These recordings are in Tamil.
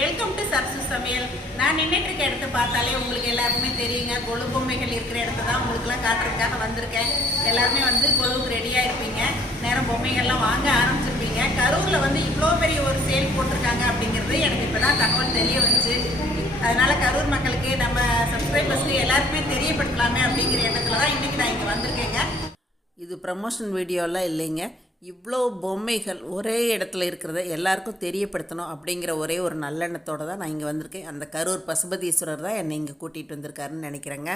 வெல்கம் டு சரசு சமையல் நான் நின்றுட்டு இருக்க இடத்த பார்த்தாலே உங்களுக்கு எல்லாருக்குமே தெரியுங்க. கொழு பொம்மைகள் இருக்கிற இடத்த தான் உங்களுக்குலாம் காட்டுறதுக்காக வந்திருக்கேன். எல்லாருமே வந்து கொழுவுக்கு ரெடியாக இருப்பீங்க. நேரம் பொம்மைகள்லாம் வாங்க ஆரம்பிச்சிருப்பீங்க. கரூரில் வந்து இவ்வளோ பெரிய ஒரு சேல் போட்டிருக்காங்க அப்படிங்கிறது எனக்கு இப்போ தான் தகவல் தெரிய வந்துச்சு. அதனால் கரூர் மக்களுக்கு நம்ம சப்ஸ்கிரைபர்ஸ்க்கு எல்லாருக்குமே தெரியப்படுத்தலாமே அப்படிங்கிற இடத்துல தான் இன்றைக்கி நான் இங்கே வந்திருக்கேங்க. இது ப்ரமோஷன் வீடியோலாம் இல்லைங்க. இவ்வளோ பொம்மைகள் ஒரே இடத்துல இருக்கிறத எல்லாருக்கும் தெரியப்படுத்தணும் அப்படிங்கிற ஒரே ஒரு நல்லெண்ணத்தோடு தான் நான் இங்கே வந்திருக்கேன். அந்த கரூர் பசுபதீஸ்வரர் தான் என்னை இங்கே கூட்டிகிட்டு வந்திருக்காருன்னு நினைக்கிறேங்க.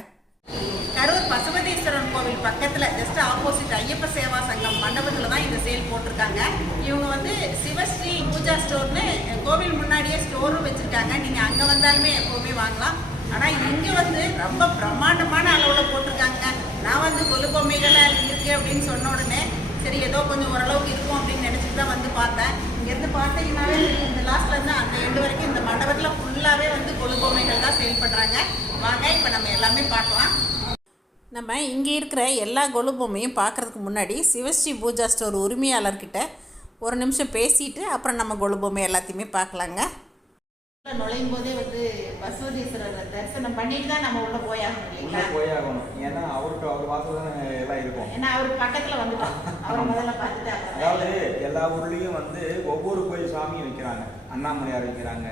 கரூர் பசுபதீஸ்வரன் கோவில் பக்கத்தில் ஜஸ்ட் ஆப்போசிட் ஐயப்ப சேவா சங்கம் மண்டபத்தில் தான் இந்த சேல் போட்டிருக்காங்க. இவங்க வந்து சிவஸ்ரீ பூஜா ஸ்டோர்னு கோவில் முன்னாடியே ஸ்டோரும் வச்சுருக்காங்க. நீங்கள் அங்கே வந்தாலுமே எப்போவுமே வாங்கலாம். ஆனால் இங்கே வந்து ரொம்ப பிரம்மாண்டமான அளவில் போட்டிருக்காங்க. நான் வந்து கொலு பொம்மைகளாக இருக்குது அப்படின்னு சொன்ன உடனே சரி ஏதோ கொஞ்சம் ஓரளவுக்கு இருக்கும் அப்படின்னு நினச்சிட்டு தான் வந்து பார்த்தேன். இங்கேருந்து பார்த்தீங்கன்னாவே இந்த லாஸ்ட்லேருந்து அந்த எண்டு வரைக்கும் இந்த மண்டபத்தில் ஃபுல்லாகவே வந்து கொலு பொம்மைகள் தான் சேல் பண்ணுறாங்க வாங்க இப்போ நம்ம எல்லாமே பார்க்கலாம். நம்ம இங்கே இருக்கிற எல்லா கொலு பொம்மையும் பார்க்குறதுக்கு முன்னாடி சிவஸ்ரீ பூஜா ஸ்டோர் உரிமையாளர்கிட்ட ஒரு நிமிஷம் பேசிட்டு அப்புறம் நம்ம கொலு பொம்மை எல்லாத்தையுமே பார்க்கலாங்க. நுழையும் போதே வந்து பசுவதீஸ்வரர் தரிசனம் பண்ணிட்டு தான் நம்ம உள்ள போயாகணும் இல்லைங்களா? போயாகணும். ஏன்னா அவர்கிட்ட அவர் வாசல் தான் எல்லாம் இருக்கும். ஏன்னா அவர் பக்கத்துல வந்துட்டோம் அவர் முதல்ல பார்த்துட்டு அப்புறம் அதாவது எல்லா ஊர்லேயும் வந்து ஒவ்வொரு கோயில் சாமியும் வைக்கிறாங்க. அண்ணாமலையார் வைக்கிறாங்க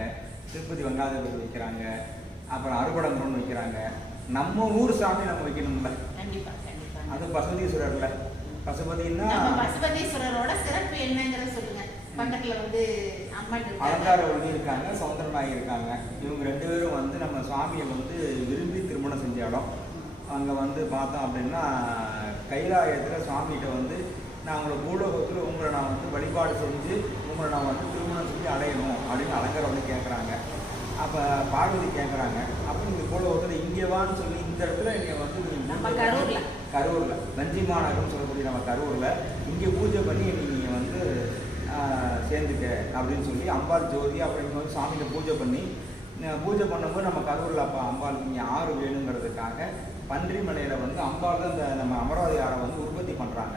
திருப்பதி வெங்காதபதி வைக்கிறாங்க அப்புறம் அறுபடங்குறோன்னு வைக்கிறாங்க. நம்ம ஊர் சாமி நம்ம வைக்கணும்ல. கண்டிப்பா கண்டிப்பா அது பசுபதீஸ்வரர்ல. பசுபதினா பசுபதீஸ்வரரோட சிறப்பு என்னங்கிறத சொல்லுங்க. பக்கத்துல வந்து அம்மன் இருக்காங்க. அலங்கார ஒளி இருக்காங்க சௌந்தரநாயகி இருக்காங்க. இவங்க ரெண்டு பேரும் வந்து நம்ம சுவாமியை வந்து விரும்பி திருமணம் செஞ்ச இடம். அங்கே வந்து பார்த்தோம் அப்படின்னா கைலாயத்தில் சுவாமிகிட்ட வந்து நான் உங்களை பூலோகத்தில் உங்களை நான் வந்து வழிபாடு செஞ்சு உங்களை நான் வந்து திருமணம் செஞ்சு அடையணும் அப்படின்னு அலங்காரம் வந்து கேட்குறாங்க அப்போ பார்வதி கேட்குறாங்க அப்போ நீங்கள் பூலோகத்தில் இங்கே வான்னு சொல்லி இந்த இடத்துல நீங்கள் வந்து கரூர்ல. கரூரில். வஞ்சி மாநகரம் சொல்லக்கூடிய நம்ம கரூரில். இங்கே பூஜை பண்ணி நீங்கள் வந்து சேர்ந்துக்க அப்படின்னு சொல்லி அம்பாள் ஜோதி அப்படின்னு வந்து சாமிகிட்ட பூஜை பண்ணி பூஜை பண்ணும்போது நம்ம கரூரில் அப்போ அம்பாளுக்கு இங்கே ஆறு வேணுங்கிறதுக்காக பன்றிமலையில் வந்து அம்பாள் தான் இந்த நம்ம அமராவதி ஆறை வந்து உற்பத்தி பண்ணுறாங்க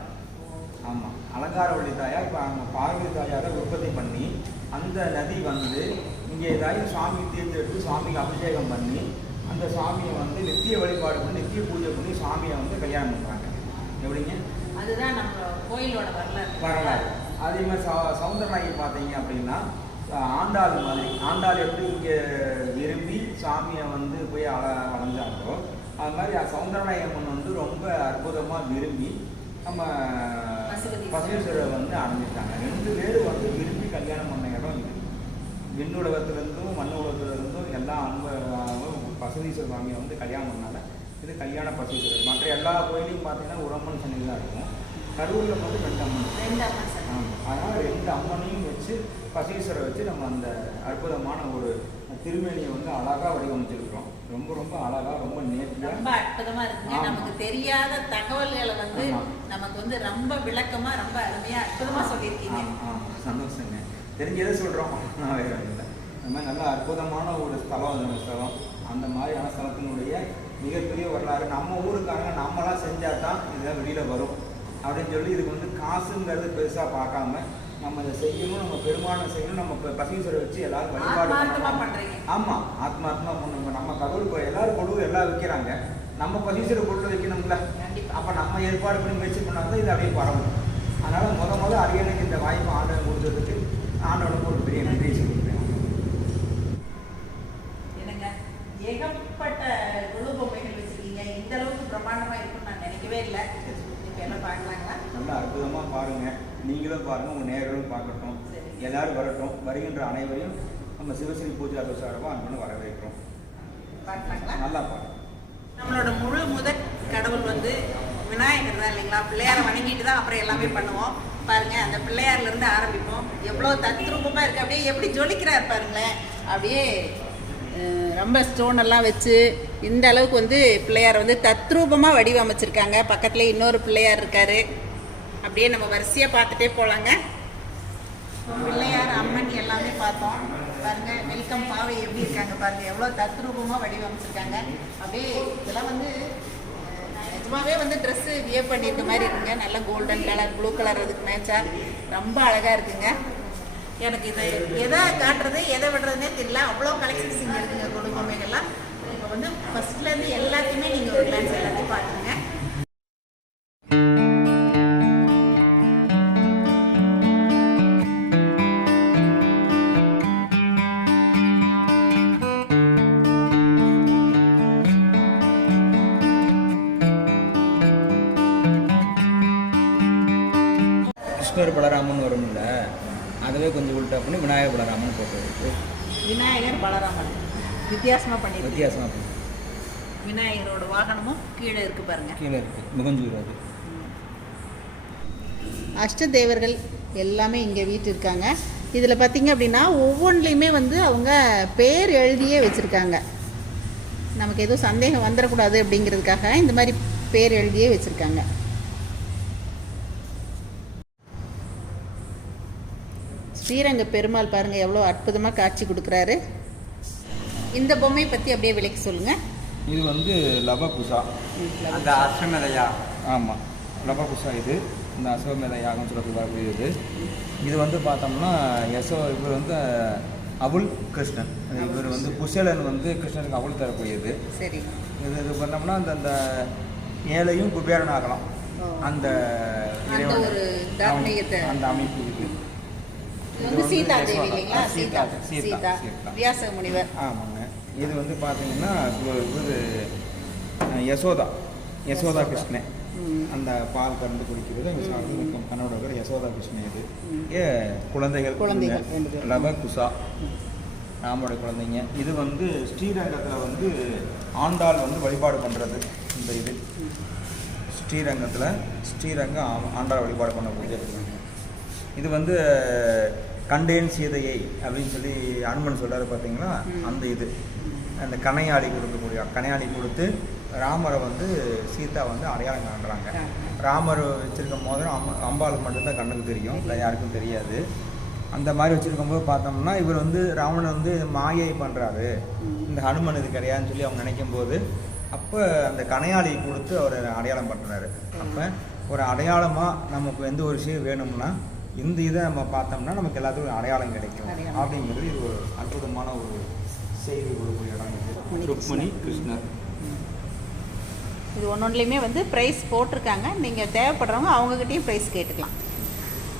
ஆமாம் அலங்காரவள்ளி தாயார் இப்போ அவங்க பார்வதி தாயாரை உற்பத்தி பண்ணி அந்த நதி வந்து இங்கே ஏதாவது சுவாமி தீர்த்து எடுத்து சுவாமிக்கு அபிஷேகம் பண்ணி அந்த சாமியை வந்து நித்திய வழிபாடு பண்ணி நித்திய பூஜை பண்ணி சாமியை வந்து கல்யாணம் பண்ணுறாங்க எப்படிங்க? அதுதான் நம்ம கோயிலோட வரலாறு. வரலாறு. அதே மாதிரி சௌ சௌந்தரநாயகி பார்த்தீங்க அப்படின்னா ஆண்டாள் மாதிரி ஆண்டாள் எப்படி இங்கே விரும்பி சாமியை வந்து போய் அல அடைஞ்சாங்களோ அது மாதிரி சௌந்தரநாயகம்மன் வந்து ரொம்ப அற்புதமாக விரும்பி நம்ம. பசுவேஸ்வரர் வந்து அடைஞ்சிட்டாங்க ரெண்டு பேரும் வந்து விரும்பி கல்யாணம் பண்ண இடம் இது. விண்ணுலகத்திலிருந்தும் மண் உலகத்திலிருந்தும் எல்லா அன்ப பசுதீஸ்வரர் சுவாமியை வந்து கல்யாணம் பண்ணாங்க. இது கல்யாண பசுதீஸ்வரர் மற்ற எல்லா கோயிலையும் பார்த்தீங்கன்னா ஒரு அம்மன் சன்னதி தான் இருக்கும். கரூரில் மட்டும் ரெண்டு அம்மன். ரெண்டு அம்மன் சார். ஆமாம். அதனால ரெண்டு அம்மனையும் வச்சு பசீஸ்வரை வச்சு நம்ம அந்த அற்புதமான ஒரு திருமேனியை வந்து அழகாக வடிவமைச்சிருக்கிறோம். ரொம்ப ரொம்ப அழகாக ரொம்ப நேர்த்தியாக ரொம்ப அற்புதமா இருக்குங்க. நமக்கு தெரியாத தகவல்களை வந்து. நமக்கு வந்து ரொம்ப விளக்கமா ரொம்ப அருமையா அற்புதமா சொல்லியிருக்கீங்க. சந்தோஷங்க. தெரிஞ்சதை சொல்கிறோம் நான் வேற இல்லை. அந்த மாதிரி நல்ல அற்புதமான ஒரு ஸ்தலம் அந்த ஸ்தலம். அந்த மாதிரியான ஸ்தலத்தினுடைய மிகப்பெரிய வரலாறு நம்ம ஊருக்காரங்க நம்மளாம் செஞ்சால் தான் இதெல்லாம் வெளியில் வரும். அப்படின்னு சொல்லி இதுக்கு வந்து காசுங்கிறது பெருசாக பார்க்காம நம்ம இதை செய்யணும் நம்ம பெருமானம் செய்யணும் நம்ம பசீஸ்வரை வச்சு எல்லாரும் வழிபாடு ஆத்மார்த்தமா பண்ணணும். பண்றீங்க. ஆமா ஆத்மார்த்தமா பண்ணுங்க நம்ம இப்போ எல்லாரும் கொடு எல்லாம் விற்கிறாங்க நம்ம பசீஸ்வர பொருள் வைக்கணும்ல. அப்ப நம்ம ஏற்பாடு பண்ணி முயற்சி பண்ணாதான் இது அப்படியே பரவும் அதனால முத முத அரியணைக்கு இந்த வாய்ப்பு ஆண்டவன் கொடுத்ததுக்கு ஆண்டவனுக்கு ஒரு பெரிய நன்றி சொல்லிக்கிறேன் என்னங்க ஏகப்பட்ட குழு பொம்மைகள் வச்சிருக்கீங்க இந்த அளவுக்கு பிரம்மாண்டமா இருக்கும்னு நான் நினைக்கவே இல்லை இப்ப எல்லாம் பார்க்கலாங்களா நல்லா அற்புதமா பாருங்க. நீங்களும் பாருங்க உங்க நேர்களும் பார்க்கட்டும். எல்லாரும் வரட்டும். வருகின்ற அனைவரையும் நம்ம சிவஸ்ரீ பூஜா சார்பாக அன்புன்னு வரவேற்கிறோம். நல்லா பாருங்க. நம்மளோட முழு முதற் கடவுள் வந்து விநாயகர் தான் இல்லைங்களா? பிள்ளையாரை வணங்கிட்டு தான் அப்புறம் எல்லாமே பண்ணுவோம். பாருங்க அந்த பிள்ளையார்ல இருந்து ஆரம்பிப்போம். எவ்வளோ தத்ரூபமா இருக்கு. அப்படியே எப்படி ஜொலிக்கிறார் பாருங்களேன். அப்படியே ரொம்ப ஸ்டோன் எல்லாம் வச்சு இந்த அளவுக்கு வந்து பிள்ளையார் வந்து தத்ரூபமா வடிவமைச்சிருக்காங்க. பக்கத்துல இன்னொரு பிள்ளையார் இருக்காரு. அப்படியே நம்ம வரிசையாக பார்த்துட்டே போகலாங்க பிள்ளையார் அம்மன் எல்லாமே பார்த்தோம். பாருங்க வெல்கம் பாவை எப்படி இருக்காங்க பாருங்க. எவ்வளோ தத்ரூபமாக வடிவமைச்சிருக்காங்க. அப்படியே இதெல்லாம் வந்து அஹ், நிஜமாவே வந்து ட்ரெஸ்ஸு வியர் பண்ணியிருக்க மாதிரி இருக்குங்க. நல்ல கோல்டன் கலர் ப்ளூ கலர் அதுக்கு மேட்சா ரொம்ப அழகாக இருக்குங்க. எனக்கு இதை எதை காட்டுறது எதை விடுறதுனே தெரியல. அவ்வளோ கலெக்ஷன்ஸ் இங்கே இருக்குங்க கொடு இப்போ வந்து ஃபர்ஸ்ட்லேருந்து எல்லாத்தையுமே நீங்கள் ஒரு கிளான்ஸ் எல்லாத்தையும் பார்த்துங்க கிருஷ்ணர் பலராமன் வரும்ல அதுவே கொஞ்சம் உள்டா பண்ணி விநாயகர் பலராமன் போட்டு விநாயகர் பலராமன். வித்தியாசமாக பண்ணியிருக்கு வித்தியாசமாக பண்ணி. விநாயகரோட வாகனமும் கீழே இருக்கு பாருங்க. கீழே இருக்குது முகஞ்சூர் அது. அஷ்டதேவர்கள் எல்லாமே இங்கே வீட்டு இருக்காங்க. இதில் பார்த்தீங்க அப்படின்னா ஒவ்வொன்றிலையுமே வந்து அவங்க பேர் எழுதியே வச்சுருக்காங்க. நமக்கு எதுவும் சந்தேகம் வந்துடக்கூடாது அப்படிங்கிறதுக்காக இந்த மாதிரி பேர் எழுதியே வச்சுருக்காங்க. ஸ்ரீரங்க பெருமாள் பாருங்கள் எவ்வளோ அற்புதமாக காட்சி கொடுக்குறாரு. இந்த பொம்மையை பற்றி அப்படியே விளக்கி சொல்லுங்கள் இது வந்து லபகுசா அந்த அஸ்வமேதையா ஆமாம் லபகுசா இது. இந்த அஸ்வமேத யாகம் சொல்லி வரக்கூடியது இது வந்து பார்த்தோம்னா யசோ இவர் வந்து அபுல் கிருஷ்ணன். இவர் வந்து குசேலன் வந்து கிருஷ்ணனுக்கு அபுல் தரக்கூடியது. சரி. இது இது பண்ணோம்னா அந்த அந்த ஏழையும் குபேரன் ஆகலாம். அந்த அந்த அமைப்பு இருக்கு இது. வந்து சீதா தேவி இல்லைங்களா? சீதா சீதா. வியாச முனிவர். ஆமாங்க. இது வந்து பார்த்தீங்கன்னா இது யசோதா. யசோதா கிருஷ்ணன். அந்த பால் கறந்து குடிக்கிறது அவங்க சாப்பிட்டு கண்ணோட பேர் யசோதா கிருஷ்ணன் இது. ஏ குழந்தைகள் பேரும். லவ குசா. ராமோட குழந்தைங்க. இது வந்து ஸ்ரீரங்கத்தில் வந்து ஆண்டாள் வந்து வழிபாடு பண்ணுறது இந்த இது. ஸ்ரீரங்கத்தில் ஸ்ரீரங்க ஆ- ஆண்டாள் வழிபாடு பண்ணக்கூடிய இது வந்து கண்டேன் சீதையை அப்படின்னு சொல்லி அனுமன் சொல்றாரு பார்த்தீங்களா. அந்த இது. அந்த கனையாளி கொடுக்கக்கூடிய கனையாளி கொடுத்து ராமரை வந்து சீதா வந்து அடையாளம் காண்றாங்க. ராமர் வச்சிருக்கும் மோதிரம் அம்ம அம்பாளுக்கு மட்டும்தான் கண்ணுக்கு தெரியும். இல்லை யாருக்கும் தெரியாது. அந்த மாதிரி வச்சிருக்கும் போது பார்த்தோம்னா இவர் வந்து ராவணன் வந்து மாயை பண்ணுறாரு. இந்த ஹனுமன் இது கிடையாதுன்னு சொல்லி அவங்க நினைக்கும் போது அப்போ அந்த கனையாளியை கொடுத்து அவர் அடையாளம் பண்ணுறாரு அப்போ ஒரு அடையாளமாக நமக்கு எந்த ஒரு விஷயம் வேணும்னா இந்த இதை நம்ம பார்த்தோம்னா நமக்கு எல்லாத்துக்கும் அடையாளம் கிடைக்கும். அப்படிங்கிறது இது ஒரு அற்புதமான ஒரு செய்தி கொடுக்கக்கூடிய இடம் ருக்மணி இது ருக்மணி கிருஷ்ணர். இது ஒன்னொன்றுலையுமே வந்து ப்ரைஸ் போட்டிருக்காங்க. நீங்கள் தேவைப்படுறவங்க அவங்ககிட்டயும் ப்ரைஸ் கேட்டுக்கலாம்.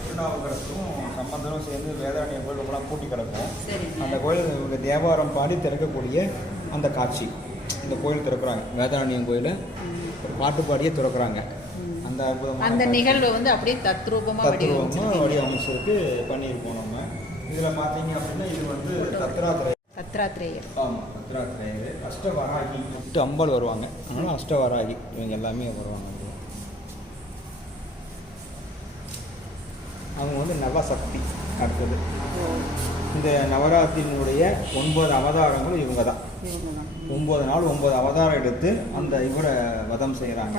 திருநாவுக்கரசும் சம்பந்தரும் சேர்ந்து வேதாரண்ய கோயில் ரொம்பலாம் கூட்டி கிடக்கும். அந்த கோயில் இவங்க தேவாரம் பாடி திறக்கக்கூடிய அந்த காட்சி. இந்த கோயில் திறக்கிறாங்க. வேதாரண்யம் கோயிலை ஒரு பாட்டு பாடியே திறக்கிறாங்க. அந்த அற்புதமான அந்த. நிகழ்வை வந்து அப்படியே தத்ரூபமாக வடிவமைச்சிருக்கீங்க. வடிவமைச்சிருக்கு பண்ணியிருக்கோம் நம்ம. இதில் பார்த்தீங்க அப்படின்னா இது வந்து தத்ராத்திரை. தத்ராத்திரேயர். ஆமாம் தத்ராத்திரேயர். அஷ்டவராகி. எட்டு அம்பாள் வருவாங்க. அதனால அஷ்டவராகி. இவங்க எல்லாமே வருவாங்க. அவங்க வந்து நவசக்தி அடுத்தது. இந்த நவராத்திரியினுடைய ஒன்பது அவதாரங்களும் இவங்க தான் ஒன்பது நாள் ஒன்பது அவதாரம் எடுத்து அந்த இவரை வதம் செய்கிறாங்க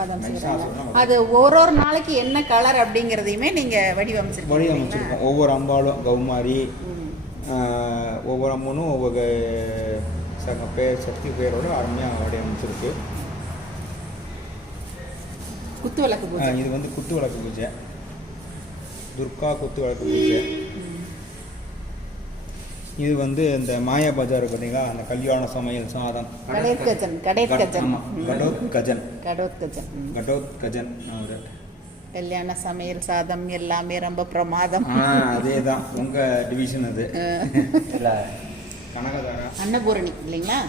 அது ஒரு ஒரு நாளைக்கு என்ன கலர் அப்படிங்கிறதையுமே நீங்கள் வடிவமைச்சிருக்கீங்க. வடிவமைச்சிருக்கோம். ஒவ்வொரு அம்பாலும் கௌமாரி ஒவ்வொரு அம்மனும் ஒவ்வொரு பேர் சக்தி பேரோட அருமையாக வடிவமைச்சிருக்கு. குத்து விளக்கு பூஜை இது வந்து குத்து விளக்கு பூஜை. துர்கா குத்து விளக்கு பூஜை இது வந்து இந்த மாயா பஜார் பார்த்தீங்களா அந்த கல்யாண சமையல் சாதம். கடேத்கஜன் கடேத்கஜன் கடோத்கஜன் ம். கடோத் கஜன் அவரு கல்யாண சமையல் சாதம் எல்லாமே ரொம்ப பிரமாதம். அதே தான் உங்கள் டிவிஷன் அது. கனகதாரா? அன்னபூரணி இல்லைங்களா?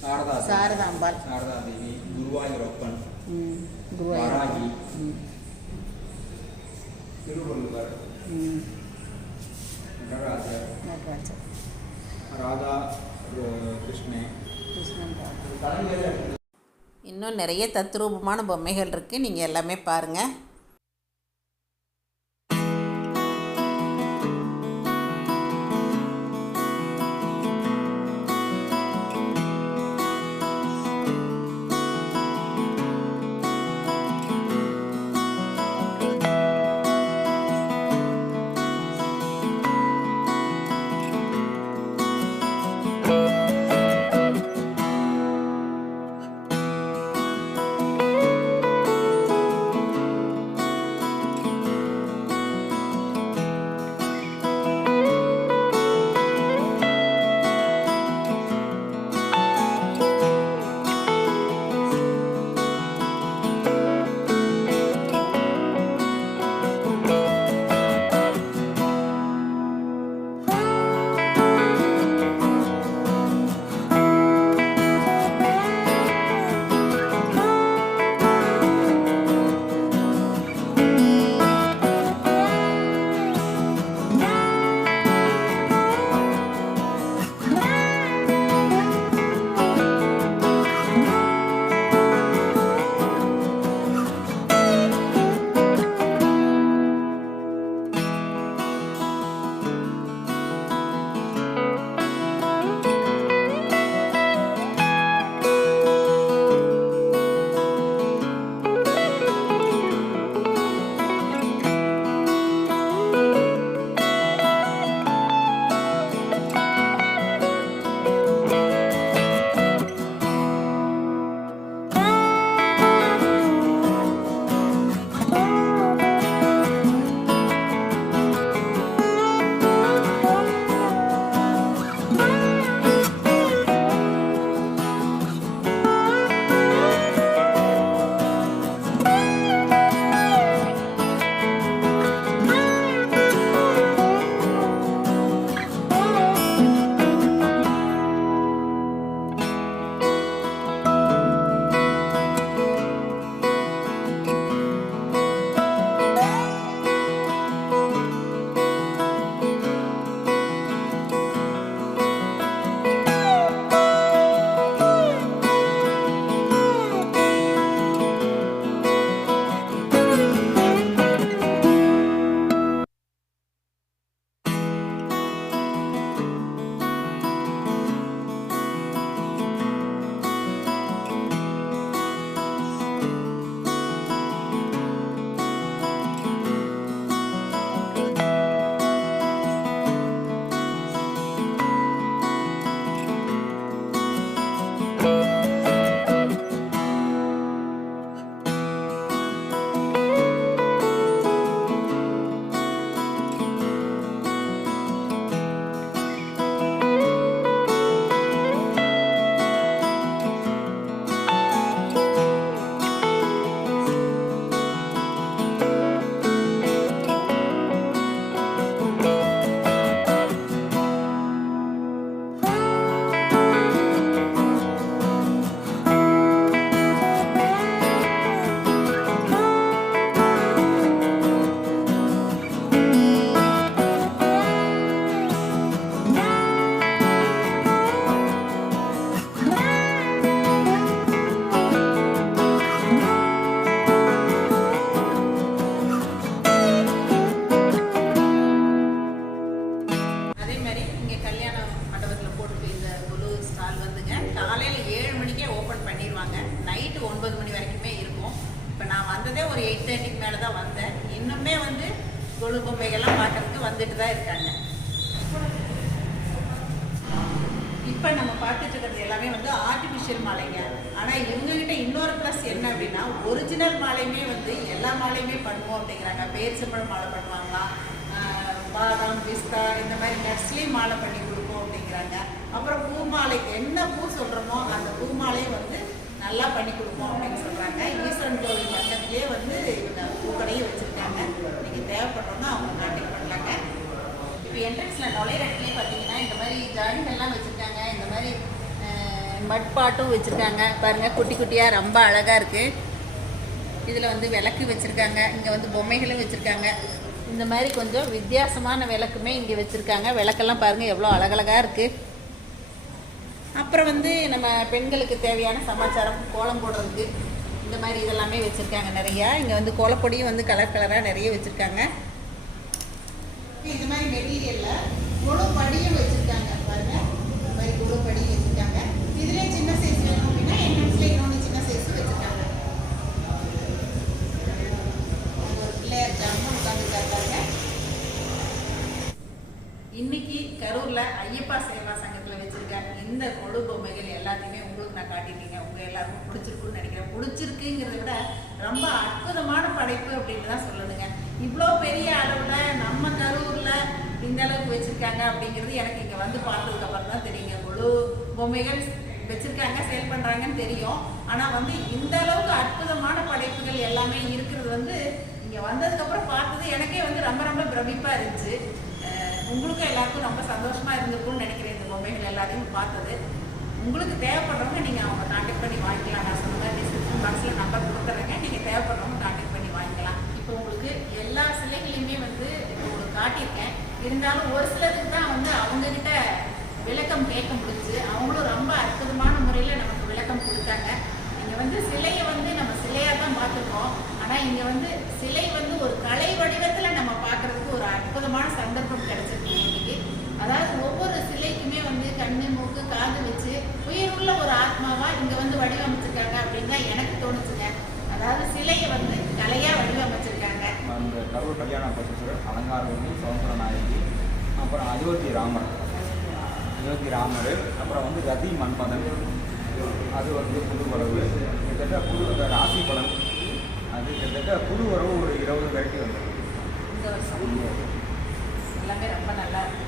சாரதா சாரதாம்பாள் சாரதா தேவி குருவாயூரப்பன். ம். குருவாயூர் இன்னும் நிறைய தத்ரூபமான பொம்மைகள் இருக்குது நீங்கள் எல்லாமே பாருங்கள் பொம்மைகள்லாம் வந்துட்டு தான் இருக்காங்க. இப்போ நம்ம பார்த்துட்டு இருக்கிறது எல்லாமே வந்து ஆர்டிஃபிஷியல் மாலைங்க. ஆனால் இவங்ககிட்ட இன்னொரு ப்ளஸ் என்ன அப்படின்னா ஒரிஜினல் மாலையுமே வந்து எல்லா மாலையுமே பண்ணுவோம் அப்படிங்கிறாங்க. பேரிச்சம்பழம் மாலை பண்ணுவாங்களாம் பாதாம் பிஸ்தா இந்த மாதிரி நட்ஸ்லேயும் மாலை பண்ணி கொடுப்போம் அப்படிங்கிறாங்க. அப்புறம் பூ மாலைக்கு என்ன பூ சொல்கிறோமோ அந்த பூ மாலையும் வந்து நல்லா பண்ணி கொடுப்போம் அப்படின்னு சொல்கிறாங்க ஈஸ்வரன் கோவில் பக்கத்துலேயே வந்து இவங்க பூக்கடையும் வச்சுருக்காங்க. நீங்கள் தேவைப்படுறவங்க அவங்க இப்போ என்ட்ரன்ஸில் நுழையிற இடத்துலேயே பார்த்தீங்கன்னா இந்த மாதிரி ஜாடிகள்லாம் வச்சுருக்காங்க. இந்த மாதிரி மட்பாட்டும் வச்சுருக்காங்க. பாருங்கள் குட்டி குட்டியாக ரொம்ப அழகாக இருக்குது இதில் வந்து விளக்கு வச்சுருக்காங்க. இங்கே வந்து பொம்மைகளும் வச்சுருக்காங்க. இந்த மாதிரி கொஞ்சம் வித்தியாசமான விளக்குமே இங்கே வச்சுருக்காங்க. விளக்கெல்லாம் பாருங்கள் எவ்வளோ அழகழகாக இருக்குது அப்புறம் வந்து நம்ம பெண்களுக்கு தேவையான சமாச்சாரம் கோலம் போடுறதுக்கு. இந்த மாதிரி இதெல்லாமே வச்சுருக்காங்க நிறையா. இங்கே வந்து கோலப்பொடியும் வந்து கலர் கலராக நிறைய வச்சுருக்காங்க. இந்த மாதிரி மெட்டீரியலில் முழு படியும் வச்சுருக்காங்க பாருங்க இந்த மாதிரி முழு படியும் வச்சுருக்காங்க இதுலேயே சின்ன சைஸ் வேணும் அப்படின்னா என்ட்ரன்ஸ்லேயே இன்னொன்று சின்ன சைஸும் வச்சுருக்காங்க அது ஒரு பிள்ளையார் ஜாமுன் உட்காந்துருக்காரு பாருங்க இன்னைக்கு கரூர்ல ஐயப்பா சேவா சங்கத்துல வச்சிருக்க இந்த கொடு பொம்மைகள் எல்லாத்தையுமே உங்களுக்கு நான் காட்டிட்டீங்க உங்க எல்லாருக்கும் பிடிச்சிருக்குன்னு நினைக்கிறேன் பிடிச்சிருக்குங்கிறத விட ரொம்ப அற்புதமான படைப்பு அப்படின்னு தான் சொல்லணுங்க இவ்வளோ பெரிய அளவுல நம்ம கரூர்ல இந்த அளவுக்கு வச்சிருக்காங்க அப்படிங்கிறது எனக்கு இங்கே வந்து பார்த்ததுக்கு அப்புறம் தான் தெரியுங்க முழு பொம்மைகள் வச்சுருக்காங்க சேல் பண்ணுறாங்கன்னு தெரியும். ஆனால் வந்து இந்த அளவுக்கு அற்புதமான படைப்புகள் எல்லாமே இருக்கிறது வந்து இங்கே வந்ததுக்கப்புறம் பார்த்தது எனக்கே வந்து ரொம்ப ரொம்ப பிரமிப்பாக இருந்துச்சு. உங்களுக்கும் எல்லாருக்கும் ரொம்ப சந்தோஷமாக இருந்திருக்கும்னு நினைக்கிறேன் இந்த பொம்மைகள் எல்லாத்தையும் பார்த்தது. உங்களுக்கு தேவைப்படுறவங்க நீங்கள் அவங்க கான்டாக்ட் பண்ணி வாங்கிக்கலாம். நான் சொன்ன டிஸ்கிரிப்ஷன் பாக்ஸில் நம்பர் கொடுக்குறேங்க நீங்கள் தேவைப்படுறவங்க கான்டாக்ட் பண்ணி வாங்கிக்கலாம். இப்போ உங்களுக்கு எல்லா சிலைகளையுமே வந்து இப்போ உங்களுக்கு காட்டியிருக்கேன். இருந்தாலும் ஒரு சிலதுக்கு தான் வந்து அவங்க கிட்ட விளக்கம் கேட்க முடிஞ்சு அவங்களும் ரொம்ப அற்புதமான முறையில் நமக்கு விளக்கம் கொடுத்தாங்க. இங்கே வந்து சிலையை வந்து நம்ம சிலையாக தான் பார்த்துருக்கோம். ஆனால் இங்கே வந்து சிலை வந்து ஒரு கலை வடிவத்தில் நம்ம பார்க்குறதுக்கு ஒரு அற்புதமான சந்தர்ப்பம் கிடைச்சிருக்கு இன்னைக்கு. அதாவது ஒவ்வொரு சிலைக்குமே வந்து கண்ணு மூக்கு காது வச்சு உயிருள்ள ஒரு ஆத்மாவாக இங்கே வந்து வடிவமைச்சிருக்காங்க அப்படின்னு தான் எனக்கு தோணுச்சுங்க. அதாவது சிலையை வந்து கலையாக வடிவமைச்சிருக்காங்க அந்த கரூர் கல்யாண பசீஸ்வரர் அலங்காரவல்லி சவுந்தர நாயகி அப்புறம் அயோத்தி ராமர். அயோத்தி ராமர் அப்புறம் வந்து ரதி மன்மதன். அது வந்து புது வரவு. கிட்டத்தட்ட புது அந்த ராசி பலன். அது கிட்டத்தட்ட புது வரவு ஒரு இருபது வெரைட்டி வருஷம். எல்லாமே ரொம்ப நல்லா இருக்கு.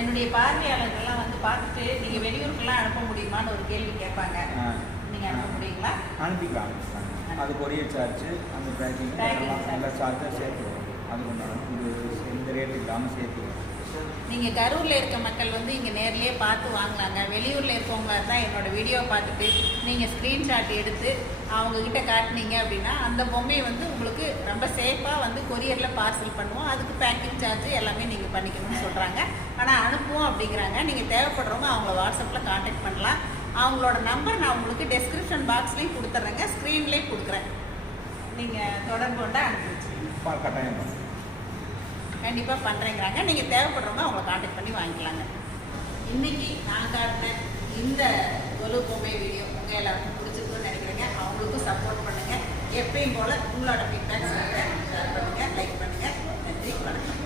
என்னுடைய பார்வையாளர்கள்லாம் வந்து பார்த்துட்டு நீங்கள் வெளியூருக்கெல்லாம் அனுப்ப முடியுமான்னு ஒரு கேள்வி கேட்பாங்க. நீங்கள் அனுப்ப முடியுங்களா? அனுப்பிக்கலாம் அது கொரியர் சார்ஜ் அந்த பேக்கிங். எல்லா சார்ஜும் சேர்த்து அது கொண்டாட இது இந்த ரேட்டு இல்லாமல் சேர்த்து நீங்கள் கரூரில் இருக்க மக்கள் வந்து இங்கே நேர்லயே பார்த்து வாங்கலாங்க வெளியூரில் இருக்கவங்களா இருந்தால் என்னோட வீடியோ பார்த்துட்டு நீங்கள் ஸ்க்ரீன்ஷாட் எடுத்து அவங்கக்கிட்ட காட்டினீங்க அப்படின்னா அந்த பொம்மையை வந்து உங்களுக்கு ரொம்ப சேஃபாக வந்து கொரியரில் பார்சல் பண்ணுவோம். அதுக்கு பேக்கிங் சார்ஜ் எல்லாமே நீங்கள் பண்ணிக்கணும்னு சொல்கிறாங்க ஆனால் அனுப்புவோம் அப்படிங்கிறாங்க. நீங்கள் தேவைப்படுறவங்க அவங்கள வாட்ஸ்அப்பில் காண்டாக்ட் பண்ணலாம். அவங்களோட நம்பர் நான் உங்களுக்கு டெஸ்கிரிப்ஷன் பாக்ஸ்லேயும் கொடுத்துட்றேங்க ஸ்க்ரீன்லேயும் கொடுக்குறேன். நீங்கள் தொடர்பு கொண்டு அனுப்பி கண்டிப்பாக பண்ணுறேங்கிறாங்க நீங்கள் தேவைப்படுறவங்க அவங்களை காண்டக்ட் பண்ணி வாங்கிக்கலாங்க. இன்றைக்கி நான் காட்டின இந்த தொழு பொம்மை வீடியோ உங்கள் எல்லாருக்கும் பிடிச்சிருக்குன்னு நினைக்கிறேங்க. அவங்களுக்கும் சப்போர்ட் பண்ணுங்கள் எப்பயும் போல் உங்களோட ஃபீட்பேக் சொல்லுங்கள் ஷேர் பண்ணுங்கள் லைக் பண்ணுங்கள் நன்றி வணக்கம்.